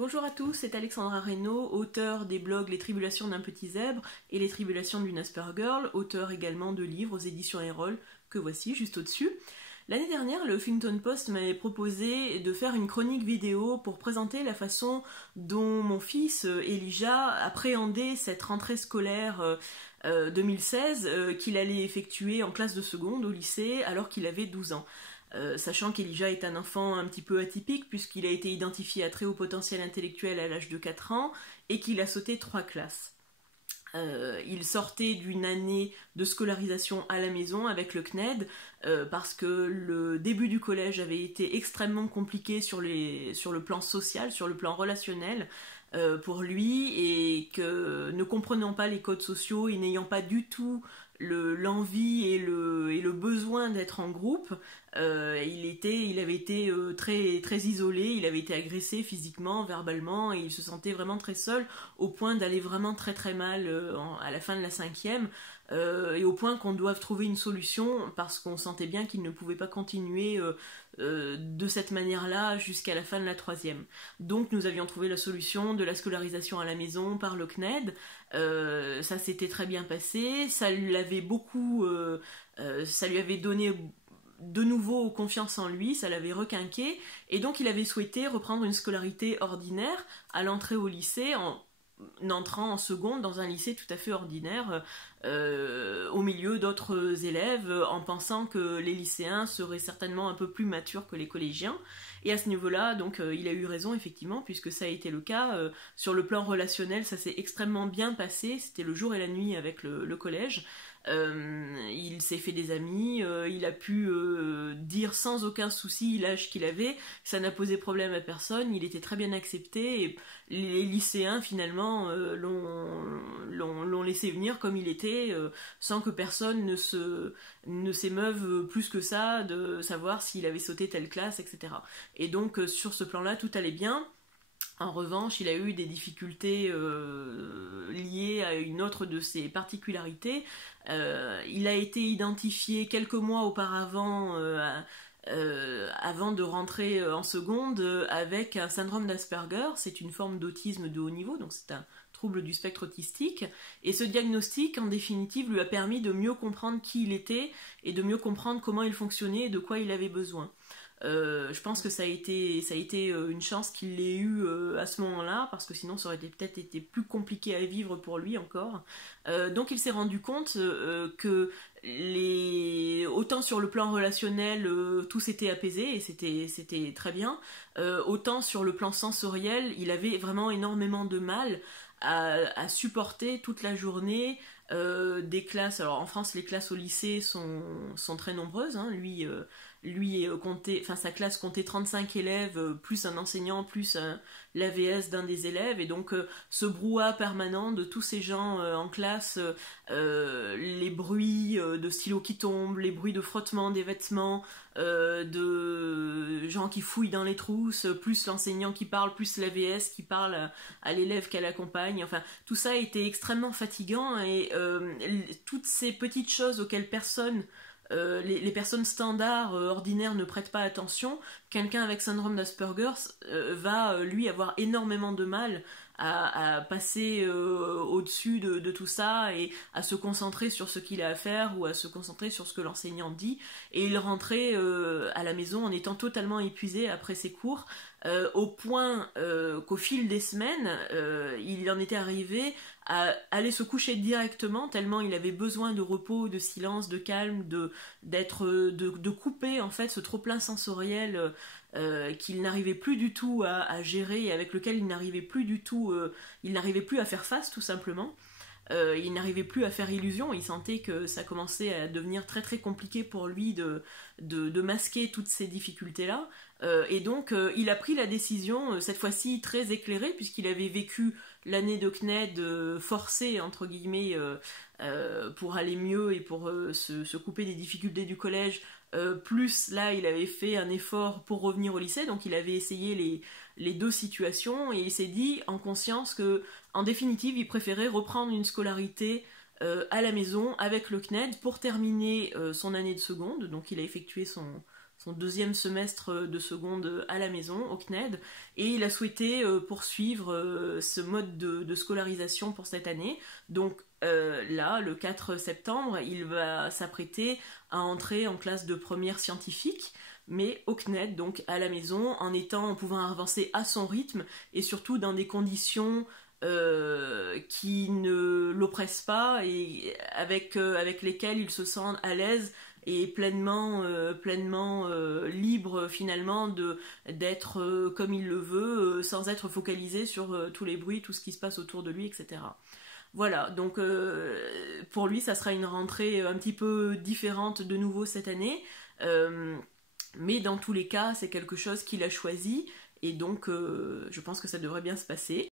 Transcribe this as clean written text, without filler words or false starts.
Bonjour à tous, c'est Alexandra Reynaud, auteure des blogs Les Tribulations d'un petit zèbre et Les Tribulations d'une Aspergirl, auteure également de livres aux éditions Erol, que voici juste au-dessus. L'année dernière, le Huffington Post m'avait proposé de faire une chronique vidéo pour présenter la façon dont mon fils Elijah appréhendait cette rentrée scolaire 2016 qu'il allait effectuer en classe de seconde au lycée alors qu'il avait 12 ans. Sachant qu'Elijah est un enfant un petit peu atypique puisqu'il a été identifié à très haut potentiel intellectuel à l'âge de 4 ans et qu'il a sauté 3 classes. Il sortait d'une année de scolarisation à la maison avec le CNED parce que le début du collège avait été extrêmement compliqué sur le plan social, sur le plan relationnel pour lui, et que ne comprenant pas les codes sociaux et n'ayant pas du tout l'envie et le besoin d'être en groupe, il avait été très isolé, il avait été agressé physiquement, verbalement, et il se sentait vraiment très seul, au point d'aller vraiment très mal à la fin de la 5e, et au point qu'on doive trouver une solution, parce qu'on sentait bien qu'il ne pouvait pas continuer de cette manière-là jusqu'à la fin de la 3e. Donc nous avions trouvé la solution de la scolarisation à la maison par le CNED. Ça s'était très bien passé, ça lui avait donné de nouveau confiance en lui, ça l'avait requinqué, et donc il avait souhaité reprendre une scolarité ordinaire à l'entrée au lycée, en entrant en seconde dans un lycée tout à fait ordinaire, au milieu d'autres élèves, en pensant que les lycéens seraient certainement un peu plus matures que les collégiens. Et à ce niveau-là, donc, il a eu raison, effectivement, puisque ça a été le cas. Sur le plan relationnel, ça s'est extrêmement bien passé, c'était le jour et la nuit avec le collège. Il s'est fait des amis, il a pu dire sans aucun souci l'âge qu'il avait, ça n'a posé problème à personne, il était très bien accepté, et les lycéens finalement l'ont laissé venir comme il était, sans que personne ne s'émeuve plus que ça de savoir s'il avait sauté telle classe, etc. Et donc sur ce plan-là, tout allait bien. En revanche, il a eu des difficultés liées à une autre de ses particularités. Il a été identifié quelques mois auparavant, avant de rentrer en seconde, avec un syndrome d'Asperger. C'est une forme d'autisme de haut niveau, donc c'est un trouble du spectre autistique. Et ce diagnostic, en définitive, lui a permis de mieux comprendre qui il était et de mieux comprendre comment il fonctionnait et de quoi il avait besoin. Je pense que ça a été une chance qu'il l'ait eu à ce moment-là, parce que sinon ça aurait peut-être été plus compliqué à vivre pour lui encore. Donc il s'est rendu compte que autant sur le plan relationnel tout s'était apaisé et c'était très bien, autant sur le plan sensoriel il avait vraiment énormément de mal à supporter toute la journée des classes. Alors en France, les classes au lycée sont très nombreuses, hein. Sa classe comptait 35 élèves, plus un enseignant, plus l'AVS d'un des élèves, et donc ce brouhaha permanent de tous ces gens en classe, les bruits de stylos qui tombent, les bruits de frottement des vêtements, de gens qui fouillent dans les trousses, plus l'enseignant qui parle, plus l'AVS qui parle à l'élève qu'elle accompagne, enfin tout ça a été extrêmement fatigant, et toutes ces petites choses auxquelles les personnes standards, ordinaires, ne prêtent pas attention, quelqu'un avec syndrome d'Asperger va lui avoir énormément de mal à passer au-dessus de tout ça et à se concentrer sur ce qu'il a à faire ou à se concentrer sur ce que l'enseignant dit. Et il rentrait à la maison en étant totalement épuisé après ses cours, au point qu'au fil des semaines, il en était arrivé à aller se coucher directement, tellement il avait besoin de repos, de silence, de calme, de couper en fait ce trop-plein sensoriel qu'il n'arrivait plus du tout à gérer, et avec lequel il n'arrivait plus à faire face, tout simplement. Il n'arrivait plus à faire illusion, il sentait que ça commençait à devenir très très compliqué pour lui de masquer toutes ces difficultés-là. Et donc il a pris la décision, cette fois-ci très éclairée, puisqu'il avait vécu l'année de CNED forcée, entre guillemets, pour aller mieux et pour se couper des difficultés du collège, plus là il avait fait un effort pour revenir au lycée, donc il avait essayé les deux situations, et il s'est dit en conscience que en définitive il préférait reprendre une scolarité à la maison avec le CNED pour terminer son année de seconde. Donc il a effectué son deuxième semestre de seconde à la maison, au CNED, et il a souhaité poursuivre ce mode de scolarisation pour cette année. Donc là, le 4 septembre, il va s'apprêter à entrer en classe de première scientifique, mais au CNED, donc à la maison, en pouvant avancer à son rythme, et surtout dans des conditions qui ne l'oppressent pas et avec lesquelles il se sent à l'aise et pleinement libre finalement d'être comme il le veut, sans être focalisé sur tous les bruits, tout ce qui se passe autour de lui, etc. Voilà, donc pour lui, ça sera une rentrée un petit peu différente de nouveau cette année, mais dans tous les cas, c'est quelque chose qu'il a choisi, et donc je pense que ça devrait bien se passer.